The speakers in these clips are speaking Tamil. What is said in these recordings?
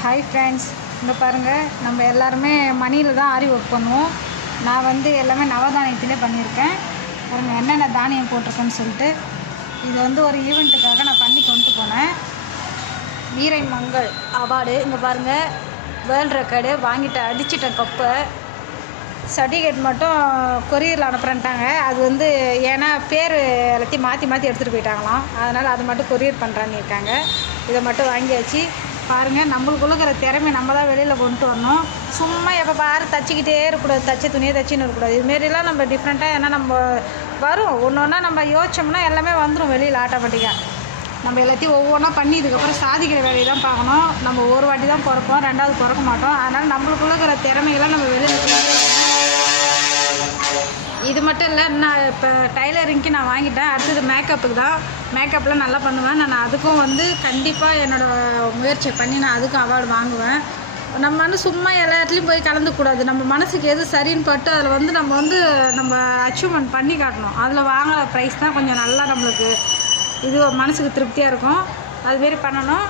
ஹாய் ஃப்ரெண்ட்ஸ், இங்கே பாருங்கள், நம்ம எல்லாருமே மணியில் தான் ஆரி ஒர்க் பண்ணுவோம். நான் வந்து எல்லாமே நவதானியத்திலே பண்ணியிருக்கேன். பாருங்கள் என்னென்ன தானியம் போட்டிருக்கேன்னு சொல்லிட்டு. இது வந்து ஒரு ஈவெண்ட்டுக்காக நான் பண்ணி கொண்டு போனேன். வீரை மங்கள் அவார்டு. இங்கே பாருங்கள், வேர்ல்டு ரெக்கார்டு வாங்கிட்டேன், அடிச்சிட்டேன் கப்பை. சர்டிஃபிகேட் மட்டும் கொரியரில் அனுப்புகிறேன்ட்டாங்க. அது வந்து ஏன்னா பேர் எல்லாத்தையும் மாற்றி எடுத்துகிட்டு போயிட்டாங்களாம். அதனால் அது மட்டும் கொரியர் பண்ணுறான்னு இருக்காங்க. இதை மட்டும் வாங்கியாச்சு. பாருங்கள், நம்மளுக்குள்ள இருக்கிற திறமை நம்ம தான் வெளியில் கொண்டு வரணும். சும்மா எப்போ பாரு தச்சிக்கிட்டே இருக்கக்கூடாது, தச்ச துணியை தச்சின்னு இருக்கக்கூடாது. இதுமாரிலாம் நம்ம டிஃப்ரெண்ட்டாக ஏன்னா நம்ம வரும் ஒன்று ஒன்றா நம்ம யோசிச்சோம்னா எல்லாமே வந்துடும் வெளியில் ஆட்டோமேட்டிக்காக. நம்ம எல்லாத்தையும் ஒவ்வொன்றா பண்ணி இதுக்கப்புறம் சாதிக்கிற வேலையை தான் பார்க்கணும். நம்ம ஒரு வாட்டி தான் பிறப்போம், ரெண்டாவது பிறக்க மாட்டோம். அதனால் நம்மளுக்குள்ள இருக்கிற திறமையெல்லாம் நம்ம வெளியில். இது மட்டும் இல்லை, நான் இப்போ டைலரிங்க்கு நான் வாங்கிட்டேன். அடுத்தது மேக்கப்புக்கு தான். மேக்கப்லாம் நல்லா பண்ணுவேன். நான் அதுக்கும் வந்து கண்டிப்பாக என்னோடய முயற்சியை பண்ணி நான் அதுக்கும் அவார்டு வாங்குவேன். நம்ம வந்து சும்மா எல்லா இடத்துலையும் போய் கலந்துக்கூடாது. நம்ம மனசுக்கு எது சரின்னு பட்டு அதில் வந்து நம்ம அச்சீவ்மெண்ட் பண்ணி காட்டணும். அதில் வாங்குகிற ப்ரைஸ் தான் கொஞ்சம் நல்லா நம்மளுக்கு இது மனசுக்கு திருப்தியாக இருக்கும். அதுமாரி பண்ணணும்.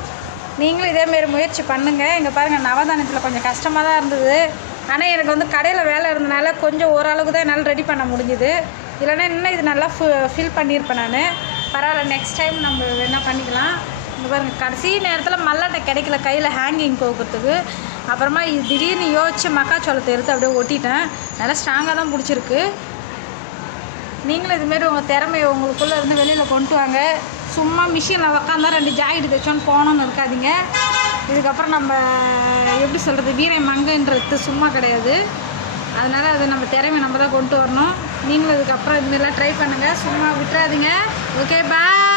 நீங்களும் இதேமாரி முயற்சி பண்ணுங்கள். இங்கே பாருங்கள், நவதானியத்தில் கொஞ்சம் கஷ்டமாக தான் இருந்தது. ஆனால் எனக்கு வந்து கடையில் வேலை இருந்தனால கொஞ்சம் ஓரளவுக்கு தான் என்னால் ரெடி பண்ண முடிஞ்சுது. இல்லைன்னா இன்னும் இது நல்லா ஃபில் பண்ணியிருப்பேன் நான். பரவாயில்ல, நெக்ஸ்ட் டைம் நம்ம வேணால் பண்ணிக்கலாம். இங்கே பாருங்கள், கடைசி நேரத்தில் மல்லாட்டை கிடைக்கல கையில் ஹேங்கிங் போகிறதுக்கு. அப்புறமா இது திடீர்னு யோசித்து மக்காச்சோளத்தை எடுத்து அப்படியே ஒட்டிட்டேன். நல்லா ஸ்ட்ராங்காக தான் பிடிச்சிருக்கு. நீங்களும் இதுமாரி உங்கள் திறமையை உங்களுக்குள்ளே இருந்து வெளியில் கொண்டு வாங்க. சும்மா மிஷினில் உக்காந்தா 2 ஜாக்கெட்டு தைச்சோன்னு போகணுன்னு இருக்காதிங்க. இதுக்கப்புறம் நம்ம எப்படி சொல்கிறது, வீரை மங்கன்றது சும்மா கிடையாது. அதனால் அது நம்ம திறமை நம்ம தான் கொண்டு வரணும். நீங்களும் இதுக்கப்புறம் இதுமாரிலாம் ட்ரை பண்ணுங்கள், சும்மா விட்டுறாதீங்க. ஓகே, பாய்.